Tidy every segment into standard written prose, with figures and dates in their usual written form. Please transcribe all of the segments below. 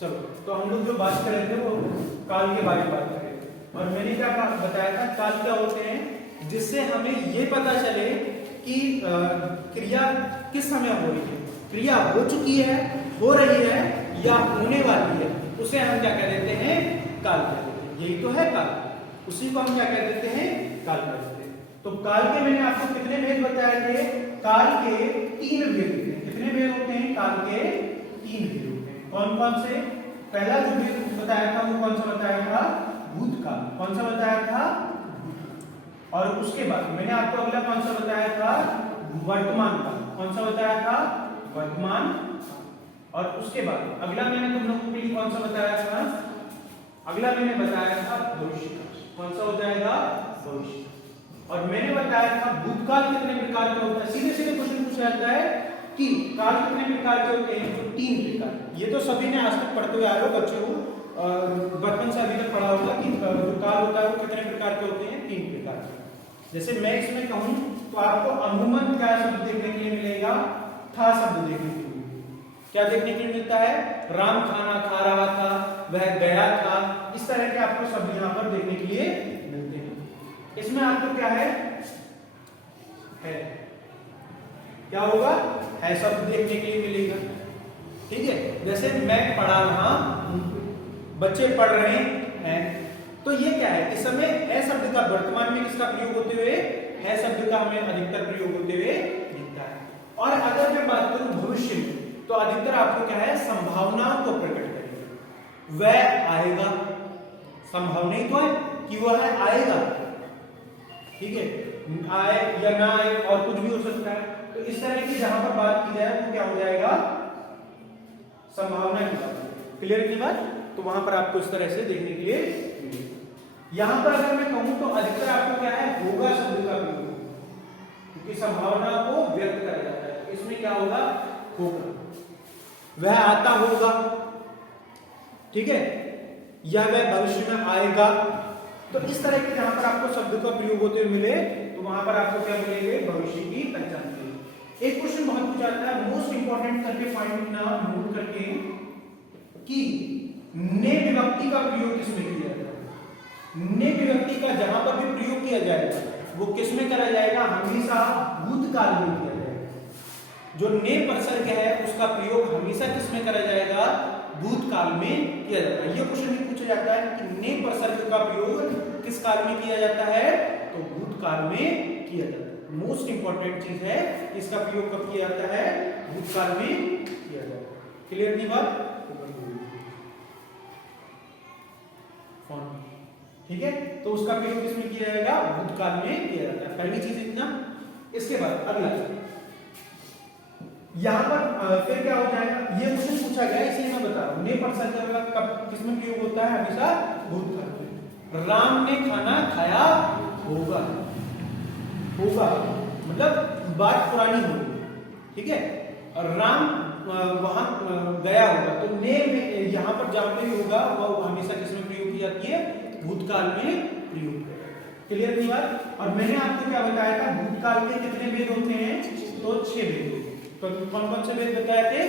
चलो, तो हम लोग जो बात कर रहे थे वो काल के बारे में बात कर रहे थे, और मैंने क्या बताया था, काल क्या होते हैं जिससे हमें ये पता चले कि क्रिया किस समय हो रही है, क्रिया हो चुकी है, हो रही है या होने वाली है, उसे हम क्या कह देते हैं, काल कह देते हैं। यही तो है काल, उसी को हम क्या कह देते हैं, काल कह देते हैं। तो काल के मैंने आपको कितने भेद बताए थे, काल के 3 भेद होते हैं। कितने भेद होते हैं, काल के 3 भेद होते हैं। कौन कौन से? पहला जो भेद बताया था वो कौन सा बताया था, भूतकाल। कौन सा बताया था? और उसके बाद मैंने आपको अगला कौन सा बताया था, वर्तमान काल। कौन सा बताया था, वर्तमान। और उसके बाद अगला मैंने तुम लोगों के लिए कौन सा बताया था, अगला मैंने बताया था भविष्य काल। कौन सा हो जाएगा, भविष्य। और मैंने बताया था भूतकाल कितने प्रकार का होता है। सीधे सीधे क्वेश्चन पूछा जाता है कि काल कितने प्रकार के होते हैं, तो 3 प्रकार। ये तो सभी ने आज तक पढ़ते हुए आ रहे हो बच्चों को, बचपन से अभी तक पढ़ा होगा कि जो काल होता है वो कितने प्रकार के होते हैं, 3 प्रकार के। जैसे मैं इसमें कहूं तो आपको अमूमन क्या शब्द देखने के लिए मिलेगा, था शब्द देखने के लिए। क्या देखने के लिए मिलता है, राम खाना खा रहा था, वह गया था, इस तरह के आपको शब्द यहाँ पर देखने के लिए मिलते हैं। इसमें आपको क्या है क्या होगा, है शब्द देखने के लिए मिलेगा। ठीक है, जैसे मैं पढ़ा रहा हूं, बच्चे पढ़ रहे हैं, तो ये क्या है, इस समय है शब्द का वर्तमान में किसका प्रयोग होते हुए, है शब्द का हमें अधिकतर प्रयोग होते हुए दिखता है। और अगर मैं बात करूं भविष्य में, तो अधिकतर आपको क्या है, संभावनाओं को प्रकट करेगा। वह आएगा, संभावना ही तो है कि वह आएगा। ठीक है, आए या ना आए और कुछ भी हो सकता है। तो इस तरह की जहां पर बात की जाए वो क्या हो जाएगा, संभावना की बात। क्लियर की बात? तो वहां पर आपको इस तरह से देखने के लिए मिलेगा। यहां पर अगर मैं कहूं तो अधिकतर आपको क्या है, होगा शब्द का प्रयोग, क्योंकि संभावना को व्यक्त करा जाता है। तो इसमें क्या होगा, होगा। वह आता होगा, ठीक है, या वह भविष्य में आएगा। तो इस तरह के जहां पर आपको शब्द का प्रयोग होते हुए मिले, तो वहां पर आपको क्या मिलेंगे, भविष्य की पहचान मिलेगी। एक क्वेश्चन बहुत पूछा जाता है, मोस्ट इंपॉर्टेंट करके पॉइंट ना नोट करके, कि ने विभक्ति का प्रयोग किसमें किया जाता है। ने विभक्ति का जहां पर भी प्रयोग किया जाएगा वो किसमें करा जाएगा, हमेशा भूतकाल में किया जाएगा। जो ने प्रसर्ग है उसका प्रयोग हमेशा किसमें करा जाएगा, भूतकाल में किया जाता है। यह क्वेश्चन भी पूछा जाता है कि ने प्रसर्ग का प्रयोग किस काल में किया जाता है, तो भूतकाल में किया जाता है। मोस्ट इंपॉर्टेंट चीज है, इसका प्रयोग कब किया जाता है, भूतकाल में किया जाता है। क्लियर नहीं बात? ठीक है, तो उसका प्रयोग किसमें किया जाएगा, भूतकाल में किया जाता है। पहली चीज इतना। इसके बाद अगला यहां पर फिर क्या हो जाएगा, ये क्वेश्चन पूछा गया इसलिए मैं बता रहा हूं। ने प्रसर्ग का कब किसमें प्रयोग होता है, हमेशा भूतकाल में। राम ने खाना खाया होगा, होगा मतलब बात पुरानी होगी, ठीक है। और राम वहां गया होगा, तो ने में यहां पर जहां पे होगा वह हमेशा किसमें प्रयोग की जाती है, भूतकाल में प्रयोग किया जाता है। क्लियर नहीं बात? और मैंने आपको क्या बताया था, भूतकाल के कितने भेद होते हैं, तो 6 भेद होते हैं। तो कौन कौन से भेद बताए थे,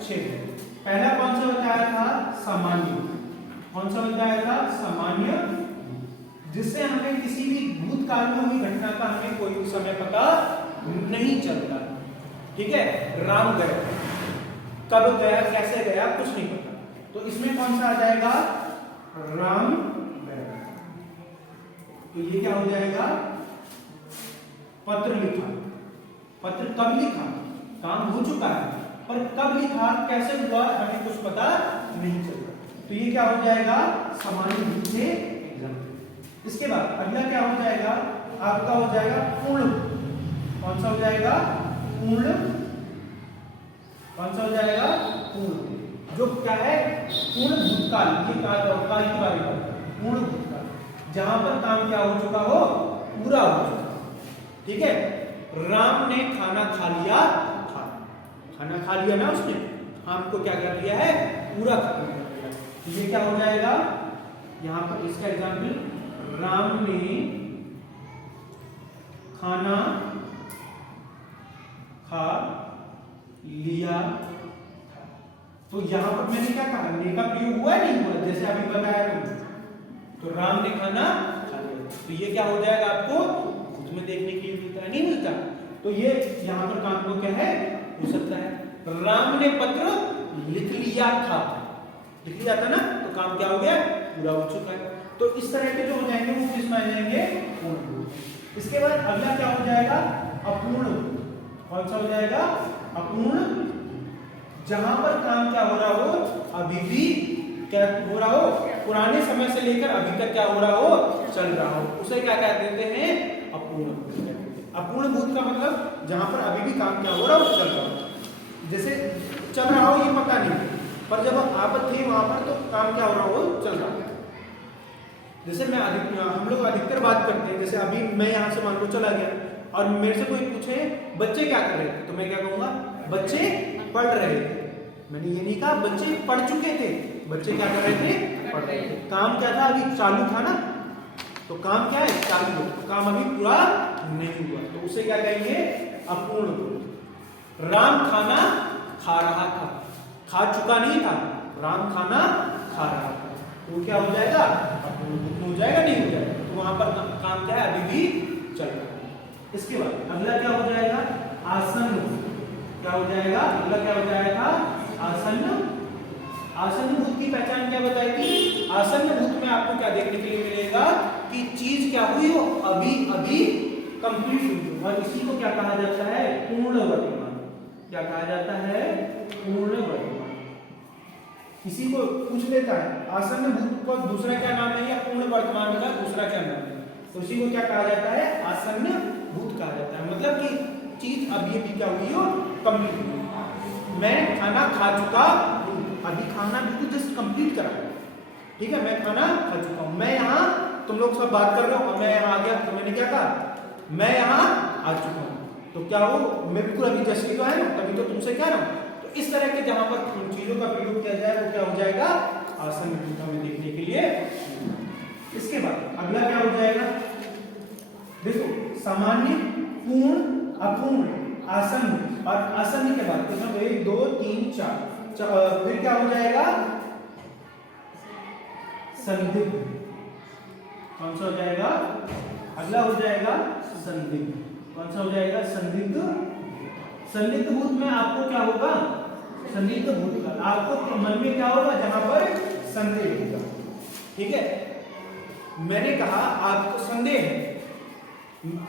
6 भेद। पहला कौन सा बताया था, सामान्य। कौन सा बताया था, सामान्य, जिससे हमें किसी भी भूतकाल में हुई घटना का हमें कोई समय पता नहीं चलता। ठीक है, राम गया, कब गया, कैसे गया, कुछ नहीं पता। तो इसमें कौन सा आ जाएगा, राम गया। तो ये क्या हो जाएगा, पत्र लिखा। पत्र कब लिखा, काम हो चुका है, पर कब लिखा, कैसे हुआ, हमें कुछ पता नहीं चलता। तो ये क्या हो जाएगा, सामान्य रूप से एग्जाम्पल। इसके बाद अगला क्या हो जाएगा, आपका हो जाएगा पूर्ण। कौन सा हो जाएगा, पूर्ण। कौन सा हो जाएगा, पूर्ण, जो क्या है, पूर्ण भूतकाल। ये काल की बारे में पूर्ण भूतकाल, जहां पर काम क्या हो चुका हो, पूरा हो चुका। ठीक है, राम ने खाना खा लिया था, खाना खा लिया ना उसने, काम को क्या कर लिया है, पूरा खत्म कर लिया। तो ये क्या हो जाएगा, यहां पर इसका एग्जाम्पल, राम ने खाना खा लिया था। तो यहां पर मैंने क्या कहा, ने का प्रयोग हुआ नहीं हुआ, जैसे अभी बताया तुमने, तो राम ने खाना खा लिया, तो ये क्या हो जाएगा, आपको भूत में देखने के लिए मिलता है, नहीं मिलता। तो ये यहाँ पर काम को क्या है, हो सकता है राम ने पत्र लिख लिया था, लिख लिया था ना, तो काम क्या हो गया, पूरा हो चुका है। तो इस तरह के जो हो जाएंगे वो किस में आ जाएंगे, पूर्ण। इसके बाद अगला क्या हो जाएगा, अपूर्ण। कौन सा हो जाएगा, अपूर्ण, जहां पर काम क्या हो रहा हो, अभी भी क्या हो रहा हो, पुराने समय से लेकर अभी तक क्या हो रहा हो, चल रहा हो, उसे क्या कह देते हैं, अपूर्ण भूत। अपूर्ण भूत का मतलब जहां पर अभी भी काम क्या हो रहा हो, चल रहा हो, जैसे चल रहा हो ये पता नहीं, पर जब आप थे वहां पर तो काम क्या हो रहा हो, चल रहा हो। जैसे हम लोग अधिकतर बात करते हैं, जैसे अभी मैं यहाँ से मान लो चला गया और मेरे से कोई पूछे बच्चे क्या कर रहे थे, तो मैं क्या कहूंगा, बच्चे पढ़ रहे थे। मैंने ये नहीं कहा बच्चे पढ़ चुके थे, बच्चे क्या कर रहे थे, पढ़ रहे थे। काम क्या था, अभी चालू था ना, तो काम क्या है, चालू है, तो काम अभी पूरा नहीं हुआ, तो उसे क्या कहेंगे, अपूर्ण। राम खाना खा रहा था, खा चुका नहीं था, राम खाना खा रहा था, तो क्या हो जाएगा, अपूर्ण हो जाएगा, नहीं हो जाएगा, तो वहां पर काम क्या है, अभी भी चल रहा है। इसके बाद अगला क्या हो जाएगा, आसन्न। क्या हो जाएगा, अगला क्या हो जाएगा, आसन्न। आसन्न भूत की पहचान क्या बताई थी, आसन्न भूत में आपको क्या देखने के लिए मिलेगा कि चीज क्या हुई हो, अभी अभी कंप्लीट हुई हो, और इसी को क्या कहा जाता है, पूर्ण वर्तमान। क्या कहा जाता है, पूर्ण वर्तमान। किसी को पूछ लेता है आसन्न भूत को दूसरा क्या नाम है, या पूर्ण वर्तमान का दूसरा क्या नाम है, तो उसी को क्या कहा जाता है, आसन्न भूत कहा जाता है। मतलब कि चीज अभी अभी क्या हुई हो, कंप्लीट हुई। मैं खाना खा चुका हूं, अभी खाना बिल्कुल जस्ट कंप्लीट करा है, ठीक है, मैं खाना खा चुका हूं। मैं यहाँ, तुम लोग सब बात कर रहे हो और मैं यहाँ आ गया, तो मैंने क्या कहा, मैं यहाँ आ चुका हूँ, तो क्या हो, मैं बिल्कुल अभी जैसे तो है ना, तभी तो तुमसे कह रहा हूँ। तो इस तरह के जहां पर चीजों का प्रयोग किया जाए वो क्या हो जाएगा, आसन्न भूत हमें देखने के लिए। इसके बाद अगला क्या हो जाएगा, देखो, सामान्य, पूर्ण, अपूर्ण, आसन्न, और आसन्न के बाद तो 1 2 3 4, फिर क्या हो जाएगा, संदिग्ध। कौन सा हो जाएगा, अगला हो जाएगा संदिग्ध। कौन सा हो जाएगा, संदिग्ध। संदिग्ध भूत में आपको क्या होगा, संदिग्ध भूत का आपको मन में क्या होगा, जहां पर संदेह होगा, ठीक है। मैंने कहा आपको संदेह है,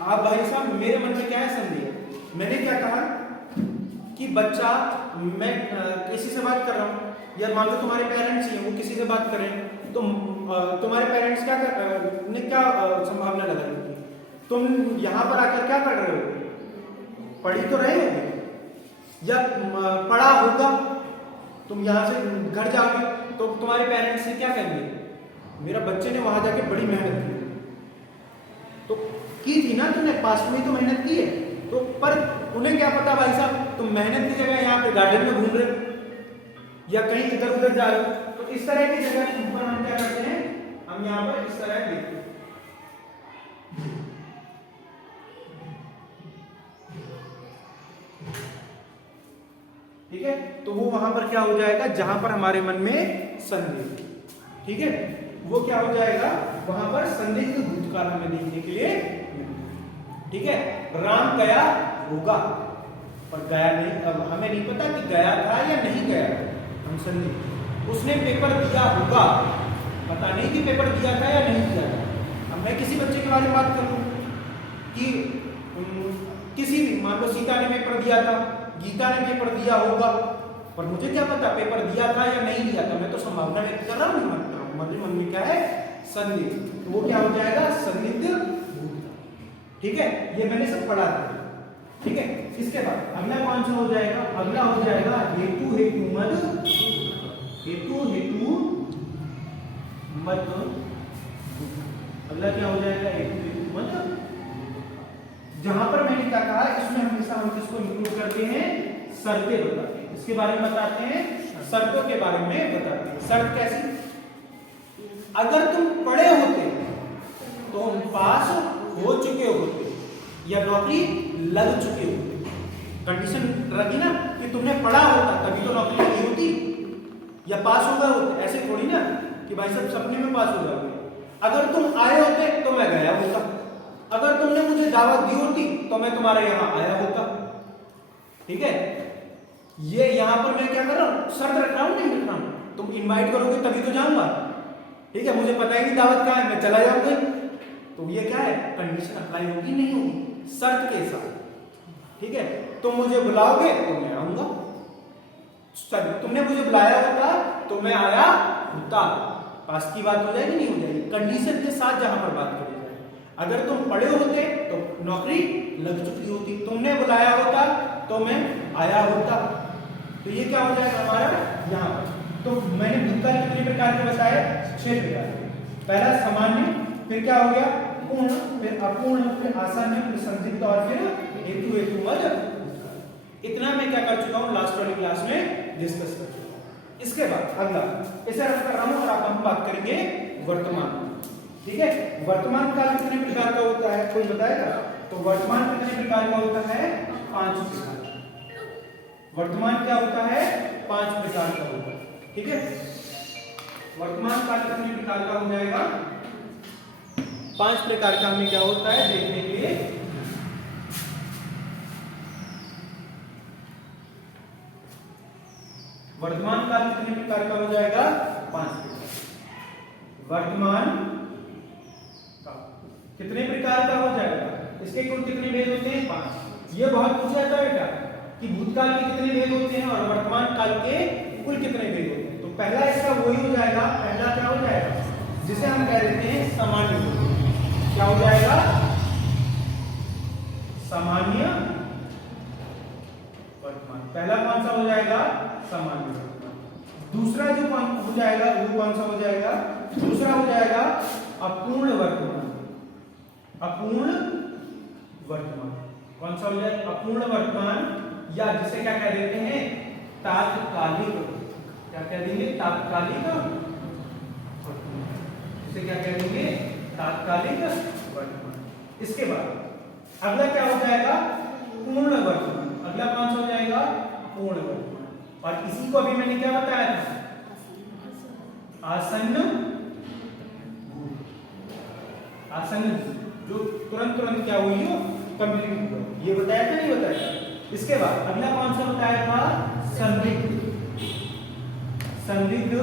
आप भाई साहब मेरे मन में क्या है, संदेह। मैंने क्या कहा कि बच्चा, मैं किसी से बात कर रहा हूं, या मान लो तुम्हारे पेरेंट्स ही हैं, वो किसी से बात कर रहे हैं, तो तुम्हारे पेरेंट्स क्या ने क्या संभावना लगा रही थी, तुम यहां पर आकर क्या कर रहे हो, पढ़ी तो रहे हो या पढ़ा होगा, तुम यहां से घर जाओगे तो तुम्हारे पेरेंट्स से क्या कहेंगे, मेरा बच्चे ने वहां जाके बड़ी मेहनत की, तो की थी ना तुमने, पास में तो मेहनत की है, तो पर उन्हें क्या पता भाई साहब, तुम मेहनत की जगह यहाँ पे गार्डन में घूम रहे या कहीं इधर उधर जा रहे हो। तो इस तरह की जगह के ऊपर हम क्या करते हैं, हम यहाँ पर इस तरह देखते हैं, ठीक है। तो वो वहां पर क्या हो जाएगा, जहां पर हमारे मन में संदेह, ठीक है, वो क्या हो जाएगा, वहां पर संदिग्ध भूतकाल हमें देखने के लिए, ठीक है। राम गया होगा, पर गया नहीं, अब हमें नहीं पता कि गया था या नहीं गया, हम संदिग्ध। उसने पेपर दिया होगा, पता नहीं कि पेपर दिया था या नहीं दिया था। अब मैं किसी बच्चे के बारे में बात करूं कि किसी भी, मान लो सीता ने पेपर दिया था, गीता ने पेपर दिया होगा, पर मुझे क्या पता पेपर दिया था या नहीं दिया था, मैं तो संभावना व्यक्त कर रहा हूं, मेरे मन में क्या है, संदिग्ध, तो वो क्या हो जाएगा, संदिग्ध भूत, ठीक है। ये मैंने सब पढ़ा था, ठीक है। इसके बाद अगला कौन सा हो जाएगा, अगला हो जाएगा हेतु हेतु मद, हेतु हेतु मद। अगला क्या हो जाएगा, हेतु हेतु मद। जहां पर मैंने क्या कहा, इसमें हमेशा हम किसको इंक्लूड करते हैं, शर्तें बताते हैं, इसके बारे में बताते हैं, शर्तों के बारे में बताते हैं। शर्त कैसी, अगर तुम पढ़े होते तो हम पास हो चुके होते या नौकरी लग चुके होते, कंडीशन रखी ना कि तुमने पढ़ा होता तभी तो नौकरी लगी होती या पास हो गए होते, ऐसे थोड़ी ना, कि भाई साहब सपने में पास हो जाओगे। अगर तुम आए होते तो मैं गया होता, अगर तुमने मुझे दावत दी होती तो मैं तुम्हारे यहां आया होता। ठीक है, ये यहां पर मैं क्या कर रहा हूं, शर्त रख रहा हूं, नहीं रख रहा हूं, तुम इनवाइट करोगे तभी तो जाऊंगा। ठीक है, मुझे पता है कि दावत कहां है, मैं चला जाऊंगा। तो ये क्या है, कंडीशन अप्लाई होगी नहीं होगी, शर्त के साथ। ठीक है, तुम मुझे बुलाओगे तो मैं आऊंगा, तुमने मुझे बुलाया होता तो मैं आया होता। पास की बात हो जाएगी नहीं हो जाएगी, कंडीशन के साथ जहां पर बात करी जाए। अगर तुम पढ़े होते तो नौकरी लग चुकी होती, तुमने बुलाया होता तो मैं आया होता। तो ये क्या हो जाएगा हमारा यहाँ पर। तो मैंने भूतकाल कितने प्रकार के बताए, 6 प्रकार के। पहला सामान्य, फिर क्या हो गया पूर्ण, फिर अपूर्ण, फिर आसान्य, फिर संदिग्ध और फिर हेतु हेतुमद। इतना मैं क्या कर चुका हूं, लास्ट वाली क्लास में डिस्कस कर चुका हूं। इसके बाद अगला इसे रख कर रहा हूं और अब हम बात करेंगे वर्तमान। ठीक है, वर्तमान काल कितने प्रकार का होता है, कोई बताएगा? तो वर्तमान कितने प्रकार का होता है, 5 प्रकार। वर्तमान क्या होता है, 5 प्रकार का होता है। ठीक है, वर्तमान काल कितने प्रकार का हो जाएगा, 5 प्रकार का। हमें क्या होता है देखने के लिए, वर्तमान काल कितने प्रकार का हो जाएगा, 5 प्रकार। वर्तमान कितने प्रकार का हो जाएगा, इसके कुल कितने भेद होते हैं, 5। ये बहुत पूछा जाता है बेटा कि भूतकाल के कितने भेद होते हैं और वर्तमान काल के कुल कितने भेद होते हैं। तो पहला इसका वही हो जाएगा, पहला क्या हो जाएगा, जिसे हम कह देते हैं सामान्य। क्या हो जाएगा, सामान्य वर्तमान। पहला कौन सा हो जाएगा, सामान्य वर्तमान। दूसरा जो हो जाएगा वो कौन सा हो जाएगा, दूसरा हो जाएगा अपूर्ण वर्तमान। अपूर्ण वर्तमान कौन सा हो जाएगा, अपूर्ण वर्तमान, या जिसे क्या कह देते हैं, तात्कालिक। क्या कह देंगे, तात्कालिक वर्तमान। इसे क्या कह देंगे, तात्कालिक वर्तमान। इसके बाद अगला क्या हो जाएगा, पूर्ण वर्तमान। अगला कौन सा हो जाएगा, पूर्ण वर्तमान। और इसी को अभी मैंने क्या बताया था, आसन्न भूत। आसन्न जो तुरंत तुरंत क्या हुई हो, कंप्लीट हुआ, ये बताया था नहीं बताया। इसके बाद अगला कौन सा बताया था, संदिग्ध। संदिग्ध,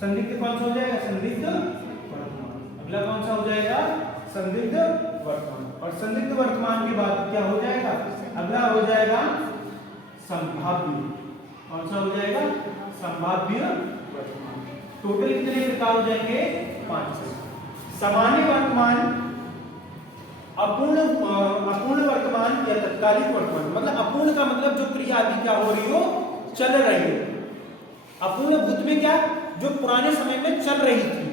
संदिग्ध कौन सा हो जाएगा, संदिग्ध वर्तमान। अगला कौन सा हो जाएगा, संदिग्ध वर्तमान। और संदिग्ध वर्तमान के बाद क्या हो जाएगा, अगला हो जाएगा संभाव्य। कौन सा हो जाएगा, संभाव्य वर्तमान। टोटल कितने प्रकार हो जाएंगे, 5। सामान्य वर्तमान, अपूर्ण वर्तमान या तत्कालिक वर्तमान। मतलब अपूर्ण का मतलब जो क्रिया आदि क्या हो रही हो, चल रही हो। अपूर्ण भूत में क्या, जो पुराने समय में चल रही थी,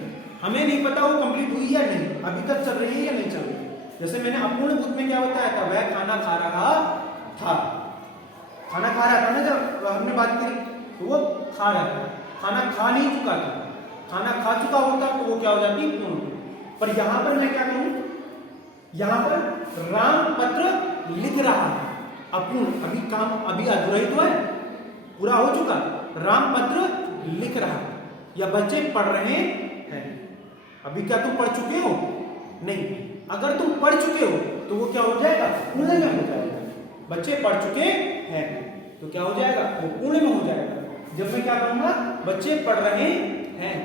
हमें नहीं पता वो कंप्लीट हुई या नहीं, अभी तक चल रही है या नहीं चल रही। जैसे मैंने अपूर्ण भूत में क्या बताया था, वह खाना खा रहा था। खाना खा रहा था ना, जब हमने बात करी तो वो खा रहा था, खाना खा नहीं चुका था। खाना खा चुका होता तो वो क्या हो जाती, पूर्ण। पर यहां पर मैं क्या करूं, यहां पर राम पत्र लिख रहा है, अपूर्ण, अभी काम अभी अधूरा ही तो है, पूरा हो चुका। राम पत्र लिख रहा है या बच्चे पढ़ रहे हैं। अभी क्या तुम पढ़ चुके हो, नहीं। अगर तुम पढ़ चुके हो तो वो क्या हो जाएगा, पूर्ण में हो जाएगा। बच्चे पढ़ चुके हैं तो क्या हो जाएगा, वो पूर्ण में हो जाएगा। जब मैं क्या कहूंगा, बच्चे पढ़ रहे हैं,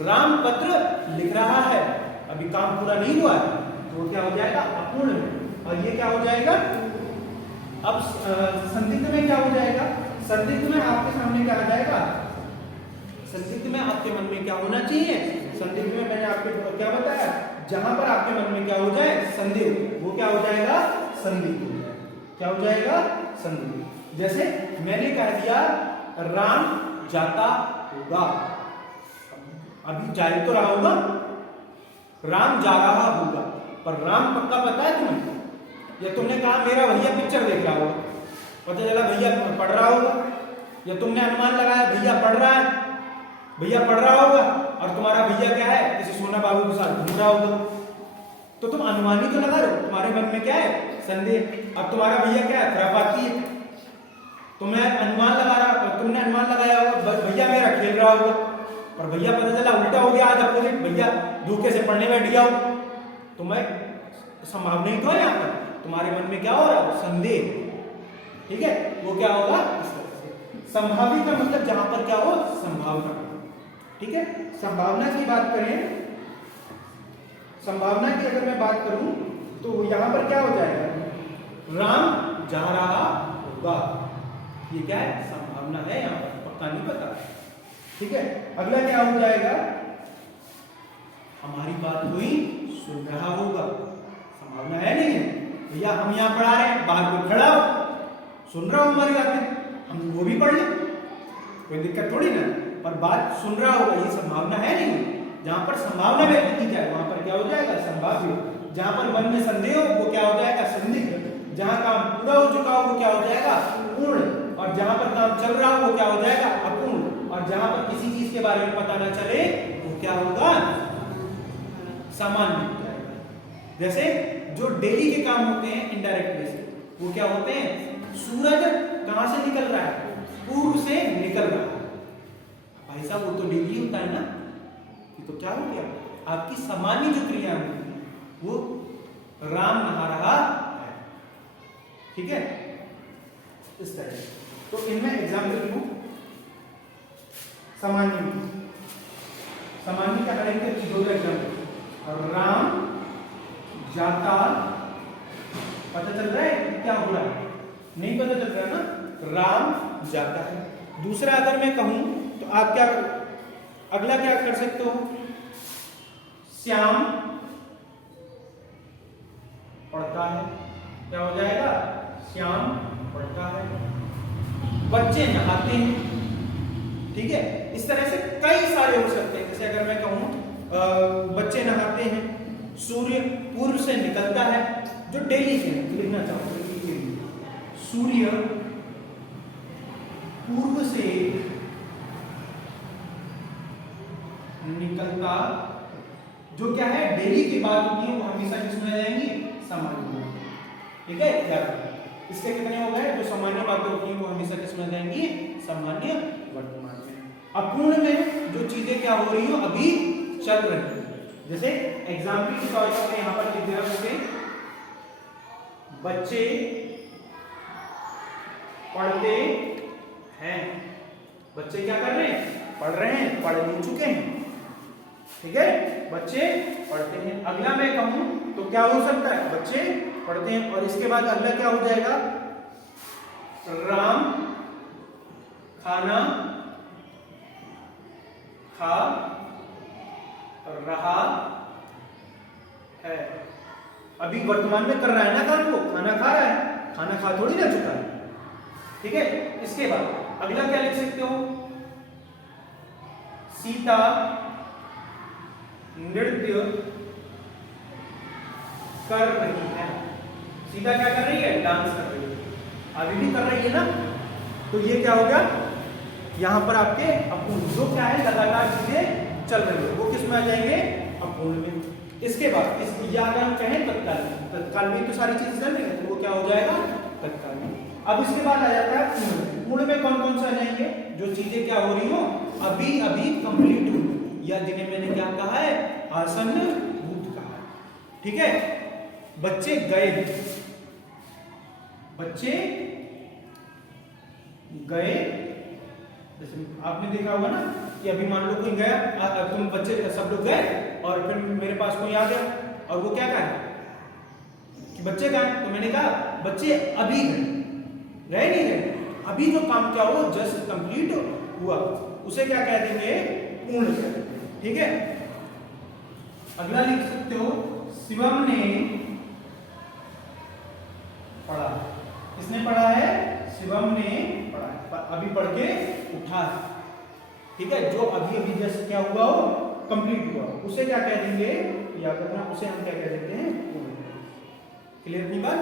राम पत्र लिख रहा है, अभी काम पूरा नहीं हुआ है, तो वो क्या हो जाएगा, अपूर्ण में। और ये क्या हो जाएगा, अब संदिग्ध में क्या हो जाएगा, संदिग्ध में आपके सामने क्या आ जाएगा, संदिग्ध में आपके मन में क्या होना चाहिए, संदिग्ध में मैंने आपको क्या बताया, जहां पर आपके मन में क्या हो जाए, संदेह, वो क्या हो जाएगा, संदिग्ध हो जाएगा। क्या हो जाएगा, संदिग्ध। जैसे मैंने कह दिया राम जाता होगा, अभी जा तो रहा होगा, राम जा रहा होगा, पर राम पक्का पता है तुम्हें, या तुमने कहा मेरा भैया पिक्चर देख रहा होगा, पता चला भैया पढ़ रहा होगा, या तुमने अनुमान लगाया भैया पढ़ रहा है, भैया पढ़ रहा होगा और तुम्हारा भैया क्या है, किसी सोना बाबू के साथ घूम रहा होगा, तो तुम अनुमान ही तो लगा रहे हो, तुम्हारे मन में क्या है, संदेह। अब तुम्हारा भैया क्या है, खुरापाती है, तुम्हें अनुमान लगा रहा, तुमने अनुमान लगाया होगा भैया मेरा खेल रहा होगा, पर भैया पता चला उल्टा हो गया आज अपोजिट, भैया धोखे से पढ़ने बैठ गया हो, तो मैं संभावना ही तो है यहाँ पर, तुम्हारे मन में क्या हो रहा है, संदेह, ठीक है, वो क्या होगा इस तरह से। संभावित का मतलब जहां पर क्या हो, संभावना, ठीक है। संभावना की बात करें, संभावना की अगर मैं बात करूं तो यहां पर क्या हो जाएगा, राम जा रहा होगा, ये क्या है, संभावना है, यहां पर पक्का नहीं पता, ठीक है। अगला क्या हो जाएगा, हमारी बात कोई सुन रहा होगा, संभावना है नहीं है, भैया हम यहां पढ़ा रहे हैं, बाहर कोई खड़ा हो सुन रहा हो हमारी बातें, हम वो भी पढ़ लें, कोई दिक्कत थोड़ी ना, पर बात सुन रहा होगा, ये संभावना है नहीं। जहां पर संभावना व्यक्त की जाए वहां पर क्या हो जाएगा, संभाव्य। जहां पर मन में संदेह हो वो क्या हो जाएगा, संदिग्ध। जहां काम पूरा हो चुका हो वो क्या हो जाएगा, पूर्ण। और जहां पर काम चल रहा हो वो क्या हो जाएगा, अपूर्ण। और जहां पर किसी चीज के बारे में पता ना चले वो क्या होगा, सामान्य हो जाएगा। जैसे जो डेली के काम होते हैं इनडायरेक्ट वे से, वो क्या होते हैं, सूरज कहां से निकल रहा है, पूर्व से निकल रहा है, भाई साहब वो तो डेली होता है ना, ये तो क्या हो गया, आपकी सामान्य जो क्रिया है वो राम नहा रहा है, ठीक है, इस तरह। तो इनमें एग्जाम्पल लूं, सामान्य का करेंगे दो एग्जाम्पल, राम जाता, पता चल रहा है क्या हो रहा है, नहीं पता चल रहा है ना, राम जाता है। दूसरा अगर मैं कहूं तो आप क्या, अगला क्या कर सकते हो, श्याम पढ़ता है, क्या हो जाएगा, श्याम पढ़ता है। बच्चे नहाते हैं, ठीक है, इस तरह से कई सारे हो सकते हैं। जैसे अगर मैं कहूं बच्चे नहाते हैं, सूर्य पूर्व से निकलता है, जो डेली के लिखना चाहूंगा, सूर्य पूर्व से निकलता, जो क्या है डेली की बात होती है वो हमेशा किसमें आ जाएंगी, सामान्य, ठीक है। इसके कितने हो गए, जो सामान्य बातें होती हैं वो हमेशा किसमें आ जाएंगी, सामान्य वर्तमान में। अपूर्ण में जो चीजें क्या हो रही हो, अभी चल रही है। जैसे एग्जाम्पल के तौर पर यहां पर लिख दिया होंगे, बच्चे पढ़ते हैं, बच्चे क्या कर रहे हैं, पढ़ रहे हैं, पढ़ नहीं चुके हैं, ठीक है, बच्चे पढ़ते हैं। अगला मैं कहूं तो क्या हो सकता है, बच्चे पढ़ते हैं, और इसके बाद अगला क्या हो जाएगा, राम खाना खा रहा है, अभी वर्तमान में कर रहा है ना काम को, खाना खा रहा है, खाना खा थोड़ी ना चुका है, ठीक है। इसके बाद अगला क्या लिख सकते हो, सीता नृत्य कर रही है, सीता क्या कर रही है, डांस कर रही है, अभी भी कर रही है ना, तो ये क्या हो गया, यहां पर आपके अपूर्ण, जो क्या है लगातार चीजें चल रही है वो किस में आ जाएंगे, अपूर्ण में। इसके बाद इस या अगर हम कहें तत्काल में तो सारी चीजें चल रही है तो वो क्या हो जाएगा, तत्काल में। अब इसके बाद आ जाता है पूर्ण। पूर्ण में कौन कौन सा आ जाएंगे, जो चीजें क्या हो रही हो, अभी अभी कंप्लीट हुई, या जिन्हें मैंने क्या कहा है, आसन्न भूत कहा है, ठीक है। बच्चे गए, बच्चे गए, जैसे आपने देखा होगा ना कि अभी मान लो कोई गया, तुम बच्चे सब लोग गए और फिर मेरे पास कोई आ गया और वो क्या कहा कि बच्चे गए, तो मैंने कहा बच्चे अभी गए नहीं गए, अभी जो काम क्या हो जस्ट कंप्लीट हुआ, उसे क्या कह देंगे, पूर्ण कह देंगे, ठीक है। अगला लिख सकते हो, शिवम ने पढ़ा, किसने पढ़ा है, शिवम ने पढ़ा, अभी पढ़ के उठा है, ठीक है, जो अभी अभी जस्ट क्या हुआ हो, कंप्लीट हुआ, उसे क्या कह देंगे, याद रखना, उसे हम क्या कह देते हैं, पूर्ण। क्लियर अपनी बात,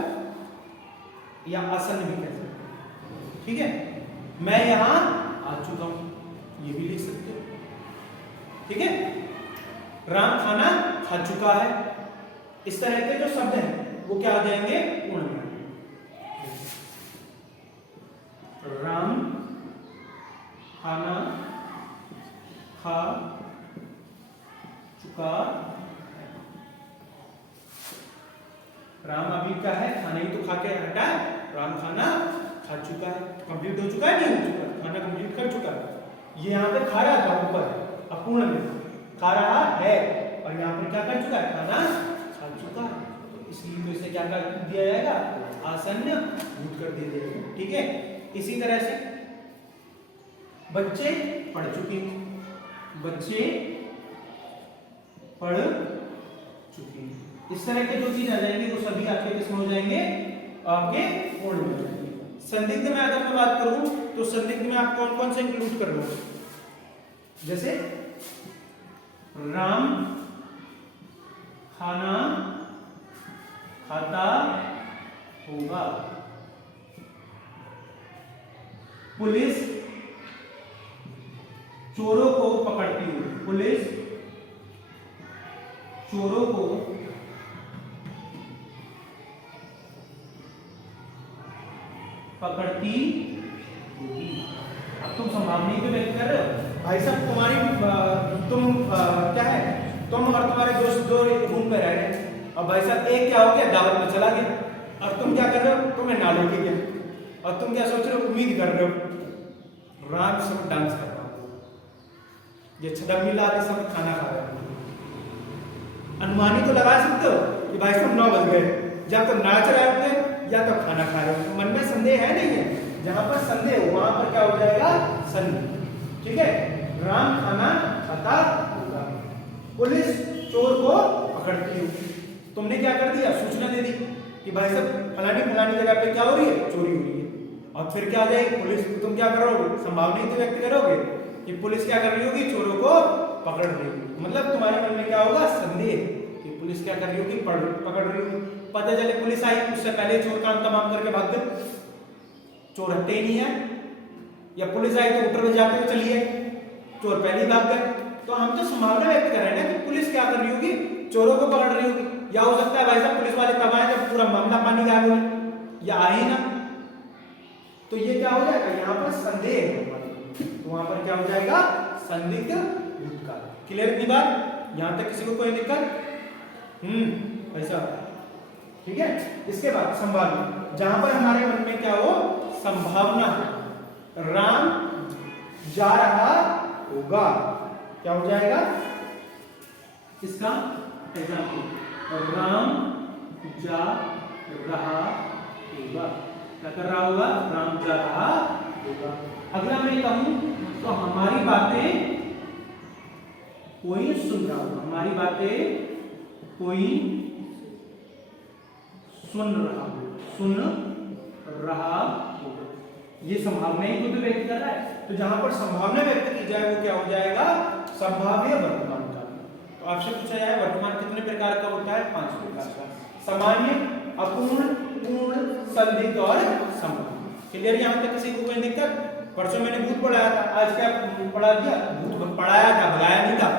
या आसन्न भी कह सकते हैं, ठीक है। मैं यहां आ चुका हूं, ये भी लिख सकते हो, ठीक है। राम खाना खा चुका है, इस तरह के जो शब्द हैं वो क्या आ जाएंगे, पूर्ण में। राम खाना खा चुका राम अभी क्या है, खाना ही तो खा के हटा है, राम खाना खा चुका है, कंप्लीट हो चुका है, नहीं हो चुका, खाना कंप्लीट कर चुका है। ये यहाँ पे खा रहा था ऊपर अपूर्ण में खा रहा है, और यहाँ पर क्या कर चुका है, खाना खा चुका है, तो इसलिए तो इसे क्या कर दिया जाएगा, आसन्न भूत कर दिया जाएगा। ठीक है, इसी तरह से बच्चे पढ़ चुके, बच्चे पढ़ चुके, इस तरह के जो चीज आ जाएंगे वो सभी आपके किसमें हो जाएंगे, आपके पूर्ण में हो जाएंगे। संदिग्ध में अगर मैं बात करूं तो संदिग्ध में आप कौन कौन से इंक्लूड कर लो, जैसे राम खाना खाता होगा, पुलिस चोरों को पकड़ती हुई, पुलिस चोरों को पकड़ती होगी। अब तुम संभावना पे व्यक्त कर रहे हो, भाई साहब तुम्हारी क्या है, तुम और तुम्हारे दोस्त दो रूम पे रह रहे हैं, और भाई साहब एक क्या हो गया, दावत में चला गया, और तुम क्या कर रहे हो, तुम्हें ना लेके गया, और तुम क्या सोच रहे हो, उम्मीद कर रहे हो रात सब डांस कर रहा हो, ये छदम मिला के सब खाना खा रहा हो, अनुमानी तो लगा सकते हो कि भाई साहब 9 बज गए, या तो नाच रहे होते या तो खाना खा रहे हो, मन में संदेह है नहीं है, जहां पर संदेह हो वहां पर क्या हो जाएगा, संदेह। ठीक है, राम खाना खाता होगा, पुलिस चोर को पकड़ती होगी, तुमने क्या कर दिया, सूचना दे दी कि भाई साहब फलानी फलानी जगह पे क्या हो रही है, चोरी हो रही है, और फिर क्या आ जाएगी पुलिस, तुम क्या करोगे, संभावना तो व्यक्त करोगे कि पुलिस क्या कर रही होगी, चोरों को पकड़ रही होगी, मतलब तुम्हारे मन में क्या होगा, संदेह कि पुलिस क्या कर रही होगी, पकड़ रही होगी। पता चले पुलिस आई, उससे पहले चोर काम तमाम करके भाग गए, चोर हटते ही नहीं है, या पुलिस आई तो उठर जाते हुए चलिए, चोर पहले ही भाग गए, तो हम तो संभावना व्यक्त कर रहे हैं कि पुलिस क्या कर रही होगी, चोरों को पकड़ रही होगी, या हो सकता है भाई साहब पुलिस वाले तब आए जब पूरा मामला पानी गायब हो, या आए ही ना, तो ये क्या हो जाएगा, यहाँ पर संदेह है, तो वहां पर क्या हो जाएगा, संदिग्ध भूतकाल। क्लियर इतनी बात, यहां तक किसी को कोई दिक्कत, ऐसा, ठीक है। इसके बाद संभावना, जहां पर हमारे मन में क्या हो, संभावना, राम जा रहा होगा, क्या हो जाएगा, इसका एग्जाम्पल, राम जा रहा होगा, क्या कर रहा होगा, राम जा रहा होगा। अगला मैं कहूं तो हमारी बातें कोई सुन रहा होगा, हमारी बातें कोई सुन रहा होगा, ये संभावना को तो व्यक्त कर रहा है, तो जहां पर संभावना व्यक्त की जाए वो क्या हो जाएगा, संभाव्य वर्तमान काल। तो आपसे पूछा जाए वर्तमान कितने प्रकार का होता है, 5 प्रकार का, सामान्य, अपूर्ण, पूर्ण, संदिग्ध और संभाव्य। क्लियर, यहां तक किसी को कोई दिक्कत, परसों मैंने भूत पढ़ाया था, आज क्या पढ़ा दिया, भूत पढ़ाया था, भगाया नहीं था,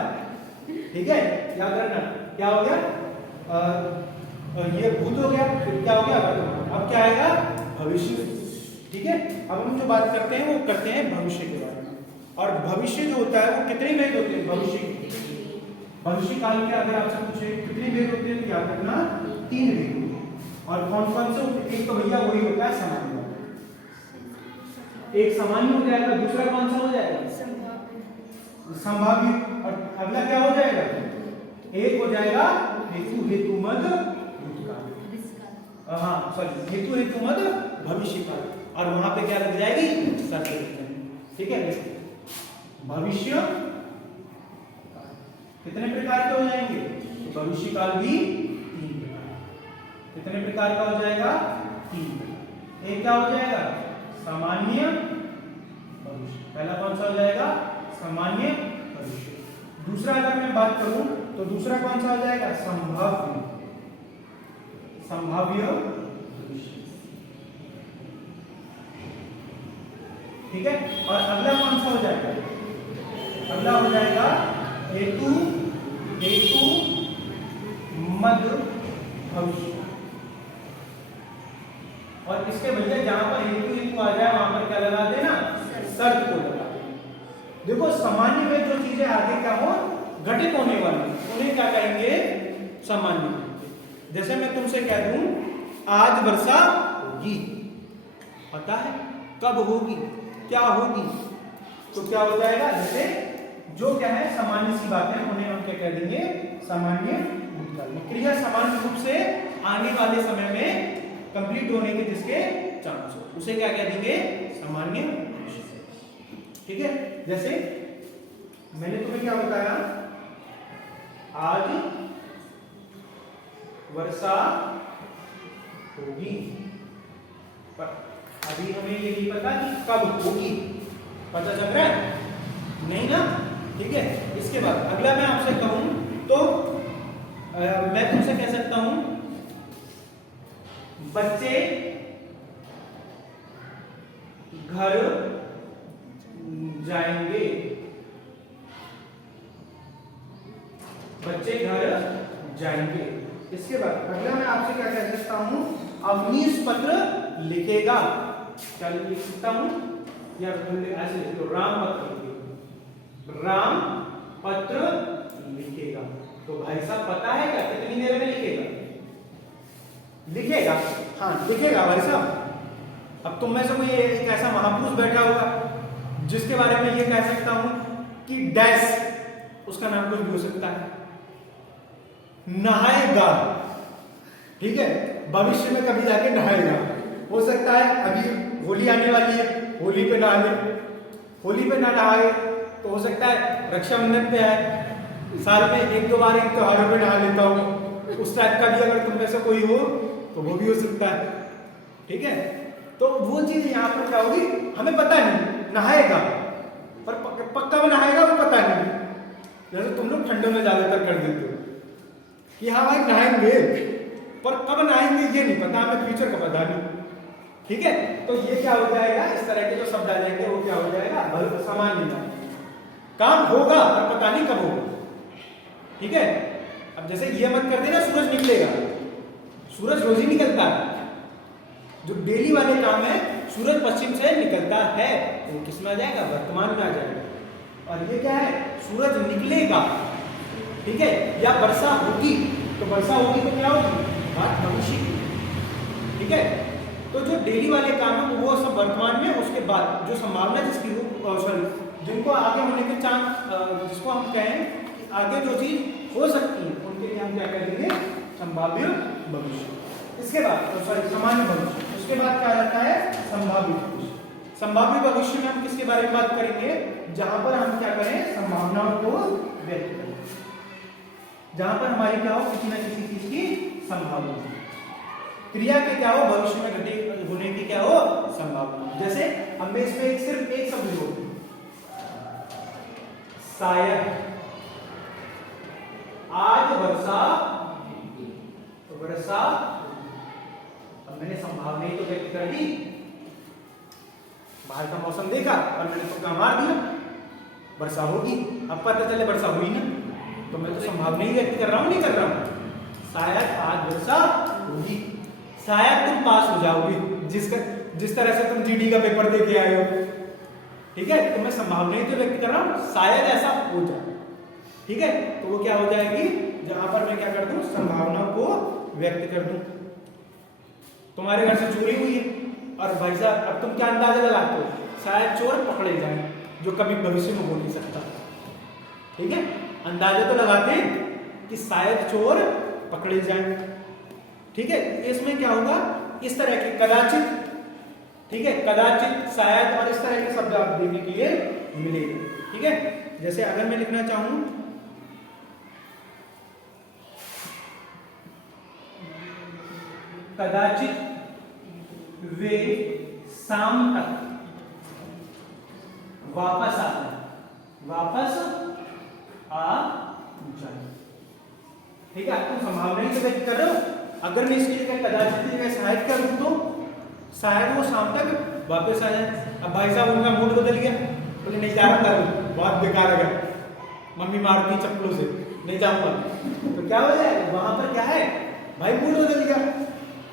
ठीक है, याद रखना, क्या हो गया, ये भूत हो गया, फिर क्या हो गया, वर्तमान, अब क्या आएगा, भविष्य। ठीक है, अब हम जो बात करते हैं वो करते हैं भविष्य के बारे में, और भविष्य जो होता है वो कितने भेद होते हैं, भविष्य काल के अगर आपसे पूछे कितने भेद होते हैं तो याद रखना 3 भेद होते हैं, और कौन कौन से, एक तो भैया वही होता है सामान्य, एक सामान्य हो जाएगा, दूसरा कौन सा हो जाएगा, संभाव्य, और अगला क्या हो जाएगा, एक हो जाएगा हेतु हेतुमद भूतकाल, हाँ सॉरी, हेतु हेतुमद भविष्य काल, और वहां पे क्या लग जाएगी, शर्त लग जाएगी। ठीक है, भविष्य कितने प्रकार के हो जाएंगे, तो भविष्य काल भी 3 प्रकार, कितने प्रकार का हो जाएगा, 3। एक क्या हो जाएगा, सामान्य भविष्य, पहला कौन सा हो जाएगा, सामान्य भविष्य। दूसरा अगर मैं बात करूं तो दूसरा कौन सा हो जाएगा, संभाव्य भविष्य। ठीक है, और अगला कौन सा हो जाएगा, अगला हो जाएगा हेतु मद भविष्य, और इसके भैया जहां पर हेतु आ जाए वहां पर क्या लगा देना, शर्त को लगा देना। देखो सामान्य में जो चीजें आगे क्या हो घटित होने वाली उन्हें क्या कहेंगे? सामान्य कहेंगे। जैसे मैं तुमसे कह दूं आज वर्षा होगी, पता है कब होगी, क्या होगी, तो क्या हो जाएगा? जैसे जो क्या है सामान्य सी बात है उन्हें हम क्या कह देंगे? सामान्य भूतकाल में। क्रिया सामान्य रूप से आने वाले समय में कंप्लीट होने के जिसके चांस हो उसे क्या कह देंगे? सामान्य भविष्य। ठीक है, जैसे मैंने तुम्हें क्या बताया, आज वर्षा होगी, पर अभी हमें ये नहीं पता कि कब होगी, पता चल रहा है? नहीं ना? ठीक है, इसके बाद अगला मैं आपसे कहूं तो मैं तुमसे कह सकता हूं बच्चे घर जाएंगे, बच्चे घर जाएंगे। इसके बाद अगला मैं आपसे क्या कह सकता हूं? अवनीश पत्र लिखेगा। क्या लिख सकता हूं? या ऐसे लिख लो, राम पत्र लिखेगा, राम पत्र लिखेगा। तो भाई साहब पता है क्या कितनी देर में लिखेगा? लिखेगा, हाँ लिखेगा भाई साहब। अब तुम में से कोई एक ऐसा महापुरुष बैठा होगा जिसके बारे में ये कह सकता हूं कि डैश, उसका नाम कुछ भी हो सकता है, नहाएगा। ठीक है, भविष्य में कभी जाके नहाएगा। हो सकता है अभी होली आने वाली है, होली पे नहा ले, होली पे ना नहाए तो हो सकता है रक्षाबंधन पे है, साल में एक दो बार इन त्योहारों पे नहा लेता हूं, उस टाइप का भी अगर तुम में से कोई हो तो वो भी हो सकता है। ठीक है, तो वो चीज यहाँ पर क्या होगी हमें पता नहीं, नहाएगा पर पक्का में नहाएगा वो पता नहीं। जैसे तुम लोग ठंडों में ज्यादातर कर देते हो कि हाँ भाई नहाएंगे, पर कब नहाएंगे ये नहीं पता, हमें फ्यूचर का पता नहीं। ठीक है, तो ये क्या हो जाएगा, इस तरह के जो शब्द आ जाएंगे वो क्या हो जाएगा? सामान्य। काम होगा पर पता नहीं कब होगा। ठीक है, अब जैसे ये मत कर देना सूरज निकलेगा, सूरज रोज ही निकलता है। जो डेली वाले काम है सूरज पश्चिम से निकलता है, वो किस में आ जाएगा? वर्तमान में आ जाएगा। और ये क्या है? सूरज निकलेगा। ठीक है, या वर्षा होगी, तो वर्षा होगी तो क्या होगी? बात भविष्य की। ठीक है, तो जो डेली वाले काम है वो सब वर्तमान में, उसके बाद जो संभावना जिसकी जिनको आगे होने के चांस, जिसको हम कहें कि आगे जो चीज हो सकती है उनके लिए हम क्या कह देंगे? संभाव्य भविष्य। इसके बाद सामान्य भविष्य, उसके बाद क्या रहता है? संभाव्य भविष्य। संभाव्य भविष्य में हम किसके बारे में बात करेंगे? जहां पर हम क्या करें? संभावनाओं को व्यक्त करें, जहां पर हमारी क्या हो? किसी न किसी चीज की संभावना, क्रिया के क्या हो? भविष्य में घटित होने की क्या हो? संभावना। जैसे हम इसमें सिर्फ एक शब्द जोड़ते हैं, शायद आज वर्षा, तो वर्षा, अब मैंने संभावना ही तो व्यक्त कर दी, बाहर का मौसम देखा और मैंने तुक्का मार दिया वर्षा होगी, अब पता चले वर्षा हुई ना, तो मैं तो संभावना ही व्यक्त कर रहा हूं, नहीं कर रहा हूं। शायद आज वर्षा होगी, शायद तुम पास हो जाओगे, जिस तरह से तुम जीडी का पेपर दे के आए हो। ठीक है, तो मैं संभावना ही तो व्यक्त कर रहा हूं, शायद ऐसा हो जाए। ठीक है, तो वो क्या हो जाएगी? जहां पर मैं क्या कर दूं? संभावना को व्यक्त कर दूं। तुम्हारे घर से चोरी हुई है और भाई साहब अब तुम क्या अंदाजा लगाते हो? शायद चोर पकड़े जाए, जो कभी भविष्य में हो नहीं सकता। ठीक है, अंदाजा तो लगाते हैं कि शायद चोर पकड़े जाए। ठीक है, इसमें क्या होगा? इस तरह के कदाचित, ठीक है, कदाचित, शायद और इस तरह के शब्द आप देखने के लिए मिलेंगे। ठीक है, जैसे अगर मैं लिखना चाहूं कदाचित वे शाम तक वापस आ जाए। ठीक है, तुम संभावना ही तो व्यक्त कर रहे हो। अगर मैं इसके लिए कदाचित मैं शायद कर दूं तो शायद वो शाम तक वापस आ जाए। अब भाई साहब उनका मूड बदल गया, बोले नहीं जा रहा, बहुत बेकार है, मम्मी मारती चप्पलों से, नहीं जाऊंगा, तो क्या हो जाए? वहां पर क्या है भाई? मूड बदल गया।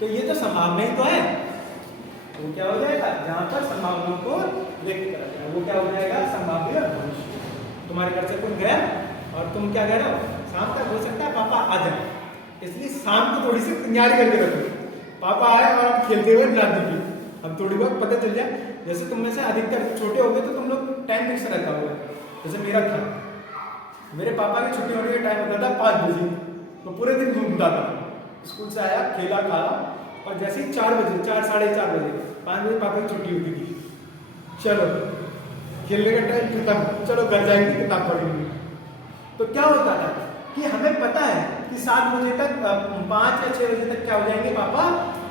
तो ये तो संभावना ही तो है, तो क्या हो जाएगा? जहां पर संभावना को व्यक्त करा जाए वो क्या हो जाएगा? संभाव्य भविष्य। तुम्हारे घर से कोई गया और अब तुम क्या कह रहे हो, शाम तक हो सकता है पापा आ जाए, इसलिए शाम को थोड़ी सी तैयारी करके रखो, पापा आ रहे हैं और आप खेलते हुए रात दिखी, अब थोड़ी बहुत पता चल जाए। जैसे तुम में से अधिकतर छोटे हो गए तो तुम लोग टाइम फिक्स रखा होगा, जैसे मेरा था, मेरे पापा की छुट्टी होने का टाइम होता था 5 बजे, तो पूरे दिन घूमता था, स्कूल से आया खेला खाया, और जैसे ही 4 बजे 4 साढ़े 4 बजे 5 बजे पापा की छुट्टी होती थी, चलो खेलने का टाइम खत्म, चलो घर जाएंगे किताब पढ़ेंगे। तो क्या होता था कि हमें पता है कि 7 बजे तक 5 या 6 बजे तक क्या हो जाएंगे, पापा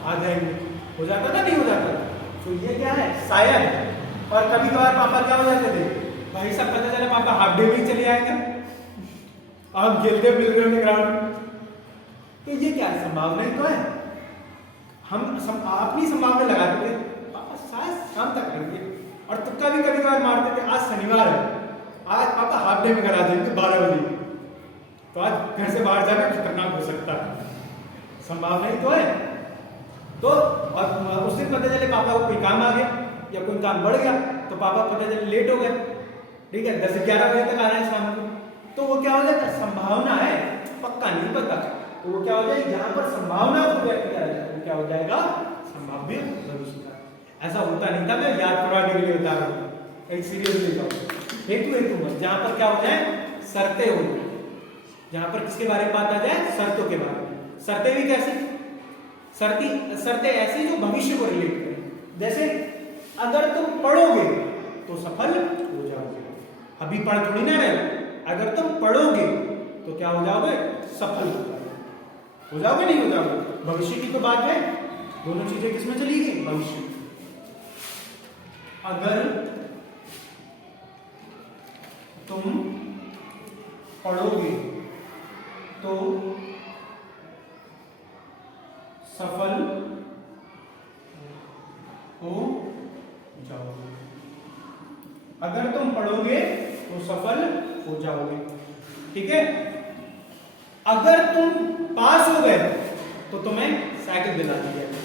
आ जाएंगे, हो जाता था नहीं हो जाता था। तो ये क्या है शायद, और कभी कभार पापा क्या हो जाते थे, भाई साहब पता चला पापा हाफ डे में ही चले आएंगे, आप खेलते मिल रहे होंगे ग्राउंड में, तो ये क्या है, संभावना ही तो है, हम अपनी संभावना लगाते थे, पापा शायद शाम तक आएंगे, और तुक्का भी कभी कभार मारते थे, आज शनिवार है, आज पापा हाफ डे में घर आ जाएंगे 12 बजे, तो आज घर से बाहर जाना खतरनाक हो सकता है, संभावना ही तो है। तो और उस दिन पता चले पापा को कोई काम आ गया या कोई काम बढ़ गया, तो पापा पता चले लेट हो गए, ठीक है, 10-11 बजे तक आ रहे हैं शाम को, तो वो क्या हो जाता है, संभावना है, पक्का नहीं पता, तो वो क्या हो जाएगा, जहां पर संभावना को व्यक्त किया जाए वो क्या हो जाएगा, संभाव्य भविष्य काल। ऐसा होता नहीं था, मैं याद करवाने के लिए बता रहा हूँ, एक सीरियसली हेतु जहां पर क्या हो जाए, शर्तें हो जाए, जहां पर किसके बारे में बात आ जाए, शर्तों के बारे में। शर्तें भी कैसे, शर्तें ऐसी जो भविष्य को रिलेट करें, जैसे अगर तुम पढ़ोगे तो सफल हो जाओगे, अभी पढ़ थोड़ी ना रहे, अगर तुम पढ़ोगे तो क्या हो जाओगे, सफल हो जाओगे नहीं हो जाओगे, भविष्य की तो बात है, दोनों चीजें किसमें चली गई, भविष्य। अगर तुम पढ़ोगे तो सफल हो जाओगे, अगर तुम पढ़ोगे तो सफल हो जाओगे, ठीक है। अगर तुम पास हो गए तो तुम्हें साइकिल दिला दी जाएगी,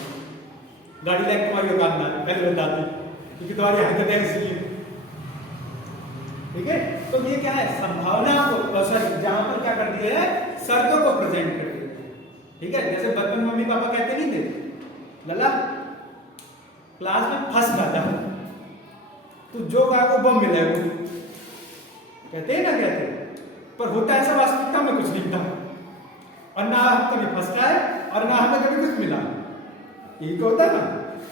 गाड़ी लायक तुम्हारी औकात ना पहले बता दी, क्योंकि तुम्हारी हरकत है इसलिए, ठीक है। तो ये क्या है, संभावना को, सॉरी जहां पर क्या कर दिया है, शर्तों को प्रेजेंट कर दिया, ठीक है। जैसे बचपन मम्मी पापा कहते नहीं थे, लला क्लास में फंस जाता है तो जो कहा को बम मिलेगा, कहते हैं ना, कहते, पर होता ऐसा वास्तविकता में कुछ नहीं था, और ना हम कभी फंसता है और ना हमें कभी कुछ मिला, यही तो होता ना।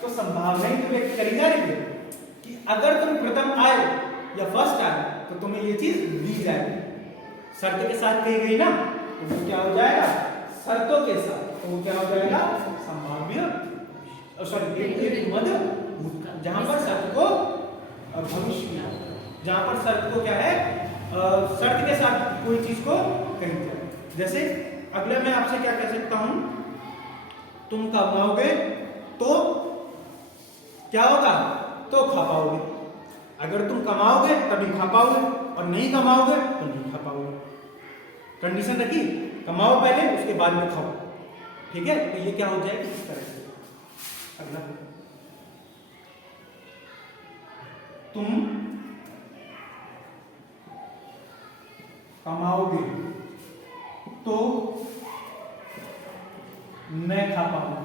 तो संभावना ही तो व्यक्त करी जा रही है कि अगर तुम प्रथम आए या फर्स्ट आए तो तुम्हें ये चीज दी जाएगी, शर्त के साथ कही गई ना, तो वो क्या हो जाएगा, शर्तों के साथ, तो वो क्या हो जाएगा, संभाव्य, सॉरी मध्य, जहां पर शर्त को भविष्य, जहां पर शर्त को क्या है, शर्त के साथ कोई चीज को कही जाए। जैसे अगले मैं आपसे क्या कह सकता हूं, तुम कमाओगे तो क्या होगा, तो खा पाओगे, अगर तुम कमाओगे तभी खा पाओगे, और नहीं कमाओगे तो नहीं खा पाओगे, कंडीशन रखी, कमाओ पहले उसके बाद में खाओ, ठीक है। तो ये क्या हो जाएगा इस तरह से। अगला, तुम कमाओगे तो मैं खा पाऊंगा,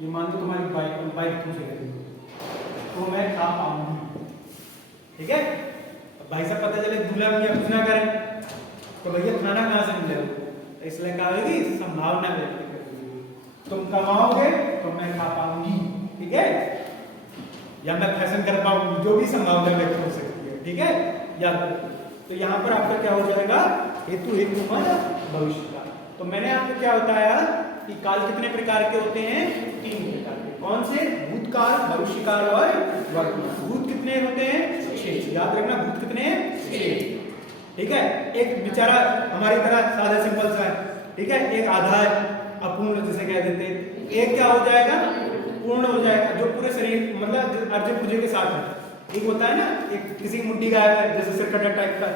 ये मान लो तुम्हारी बाइक तुमसे खरीदी तो मैं खा पाऊंगी, ठीक है। भाई साहब पता चले दूल्हा मियां कुछ ना करें तो भैया खाना कहां से मिलेगा, इसलिए कहा होगी संभावना व्यक्त करेगी, तुम कमाओगे तो मैं खा पाऊंगी, ठीक है, या मैं फैशन कर पाऊंगी, जो भी संभावना व्यक्त हो सकती है, ठीक है, याद। तो यहाँ पर आपका क्या हो जाएगा, हेतु भविष्य का। तो मैंने आपको क्या बताया कि काल कितने प्रकार के होते हैं, 3 प्रकार के, कौन से, भूतकाल, भविष्यकाल और वर्तमान। भूत कितने होते हैं, 6, याद रखना, भूत कितने हैं, 6, ठीक है। एक बेचारा हमारी तरह सादा सिंपल सा है, ठीक है, एक आधा है, अपूर्ण जिसे कह देते हैं, एक क्या हो जाएगा, पूर्ण हो जाएगा, जो पूरे शरीर मतलब अर्ज पूजे के साथ है। एक होता है ना, एक किसी की मुट्ठी गायब है, जैसे सिरकटा टाइप का,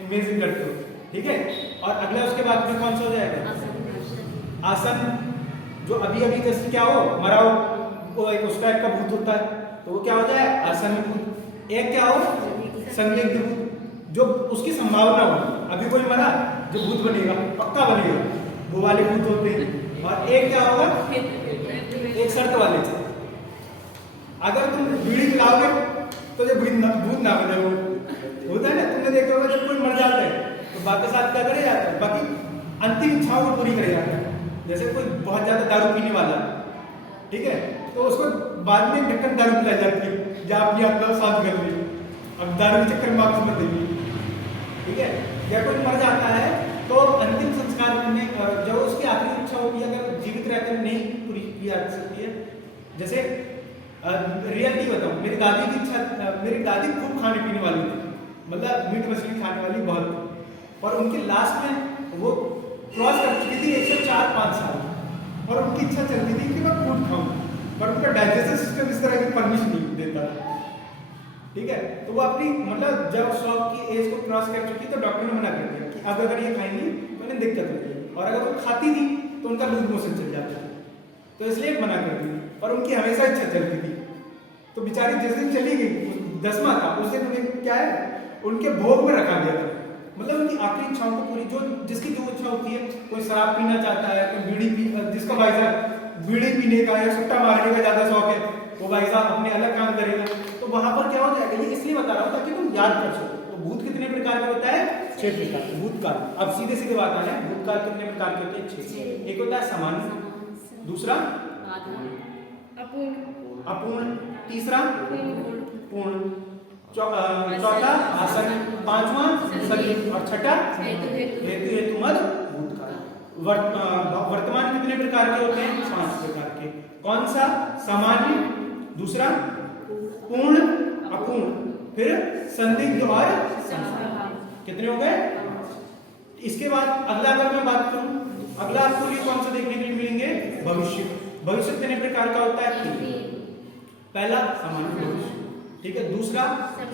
इमेजिन करते हो, ठीक है। और अगला उसके बाद में कौन सा हो जाएगा, आसन, जो अभी अभी जैसे क्या हो, मरा हो, वो एक उस टाइप का भूत होता है, तो वो क्या हो जाए, आसन भूत। एक क्या हो, संदिग्ध भूत, जो उसकी संभावना होगी। अभी कोई मरा जो भूत बनेगा पक्का बनेगा, वो वाले भूत होते हैं। और एक क्या होगा, एक शर्त वाले थे, अगर तुम बीड़ी पिलाओगे तो जो भूत ना बने। वो होता है ना, तुमने देखा होगा जब कोई मर जाता है तो बाकी साथ क्या करे जाता है, बाकी अंतिम इच्छाओं को पूरी करे जाता है। जैसे कोई बहुत ज्यादा दारू पीने वाला, ठीक है, तो उसको बाद में ढक्कन दारू पिलाई जाती है, या अपनी आत्मा साफ कर ली, अब दारू के चक्कर में वापस मत देगी, ठीक है। या कोई मर जाता है तो अंतिम संस्कार में जो उसकी आखिरी इच्छा होती है, अगर जीवित रहकर नहीं पूरी की जा सकती है। जैसे रियलिटी बताऊं, मेरी दादी की इच्छा, मेरी दादी खूब खाने पीने वाली थी, मतलब मीट मछली खाने वाली बहुत थी, और उनके लास्ट में वो क्रॉस कर चुकी थी 104-5 साल, और उनकी इच्छा चलती थी कि मैं फूड खाऊं, पर उनका डाइजेस्टिव सिस्टम इस तरह की परमिशन नहीं देता, ठीक है। तो वो अपनी मतलब जब 100 की एज को क्रॉस कर चुकी तो डॉक्टर ने मना कर दिया कि अब अगर ये खाएंगी तो उन्हें दिक्कत होती है, और अगर वो खाती थी तो उनका लूज मोशन चल जाता था, तो इसलिए मना कर दी। और उनकी हमेशा इच्छा चलती थी, तो बेचारी जिस दिन चली गई 10वां था, उस दिन उन्हें क्या है, उनके भोग में रखा गया था, मतलब उनकी आखिरी इच्छाओं को पूरी, जो जिसकी जो इच्छा होती है, कोई शराब पीना चाहता है, कोई बीड़ी पी, जिसका भाई साहब बीड़ी पीने का या सुट्टा मारने का ज्यादा शौक है, वो भाई साहब अपने अलग काम करेगा, तो वहां पर क्या हो जाएगा। ये इसलिए बता रहा हूं ताकि तुम याद कर सको। तो भूत कितने प्रकार के होता है, 6 प्रकार के। भूतकाल, अब सीधे सीधे बात आ है, भूतकाल कितने प्रकार के होते हैं, 6। एक होता है सामान्य, दूसरा अपूर्ण, तीसरा पूर्ण, चौथा आसन, पांचवा सलीम, और छठा हेतु हेतु मद भूतकाल। वर्तमान कितने प्रकार के होते हैं, 5 प्रकार के। कौन सा, सामान्य, दूसरा पूर्ण, अपूर्ण, फिर संदिग्ध और कितने हो गए। इसके बाद अगला अगर मैं बात करूं, अगला आपको लिए कौन सा देखने के लिए मिलेंगे, भविष्य। भविष्य कितने प्रकार का होता है, पहला सामान्य भविष्य, ठीक है, दूसरा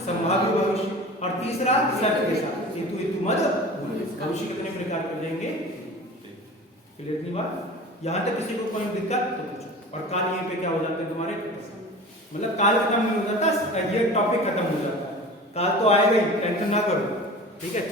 संभाव्य भविष्य, और तीसरा शर्त के साथ हेतु हेतु मद भविष्य। कितने प्रकार के लेंगे, क्लियर नहीं बात। यहां तक किसी को कोई दिक्कत तो पूछो। और काल यहीं पे क्या हो जाते हैं तुम्हारे, मतलब काल खत्म नहीं हो जाता, ये टॉपिक खत्म हो जाता है। काल तो आएगा ही, टेंशन ना करो, ठीक है।